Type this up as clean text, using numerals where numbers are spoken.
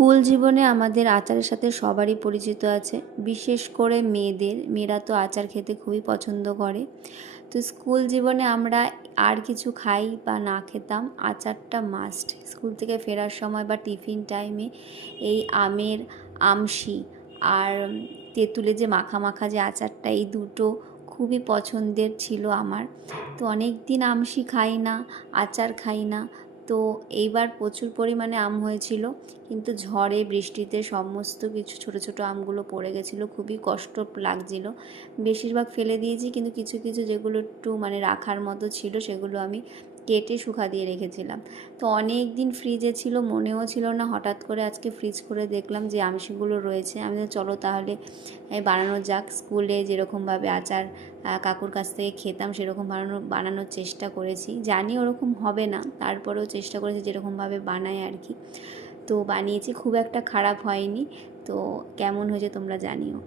School জীবনে আমাদের আচারের সাথে সবারই পরিচিত আছে, বিশেষ করে মেয়েরা তো আচার খেতে খুবই পছন্দ করে। তো স্কুল জীবনে আমরা আর কিছু খাই বা না খেতাম, আচারটা মাস্ট। স্কুল থেকে ফেরার সময় বা টিফিন টাইমে এই আমশি আর তেঁতুলে যে মাখা মাখা যে আচারটা, এই দুটো খুবই পছন্দের ছিল আমার। তো অনেক দিন আমশি খাই না, আচার খাই না। তো এইবার প্রচুর পরিমাণে আম হয়েছিল, কিন্তু ঝড়ে বৃষ্টিতে সমস্ত কিছু ছোটো ছোটো আমগুলো পড়ে গেছিলো, খুবই কষ্ট লাগছিল। বেশিরভাগ ফেলে দিয়েছি, কিন্তু কিছু কিছু যেগুলো একটু মানে রাখার মতো ছিল সেগুলো আমি কেটে শুকা দিয়ে রেখেছিলাম। তো অনেক দিন ফ্রিজে ছিল, মনেও ছিল না, হঠাৎ করে আজকে ফ্রিজ করে দেখলাম যে আমশিগুলো রয়েছে। আমি চলো তাহলে বানানো যাক। স্কুলে যেরকমভাবে আচার কাকুর কাছ থেকে খেতাম সেরকম বানানোর চেষ্টা করেছি। জানি ওরকম হবে না, তারপরেও চেষ্টা করেছি যেরকমভাবে বানায় আর কি। তো বানিয়েছি, খুব একটা খারাপ হয়নি। তো কেমন হয়েছে তোমরা জানিও।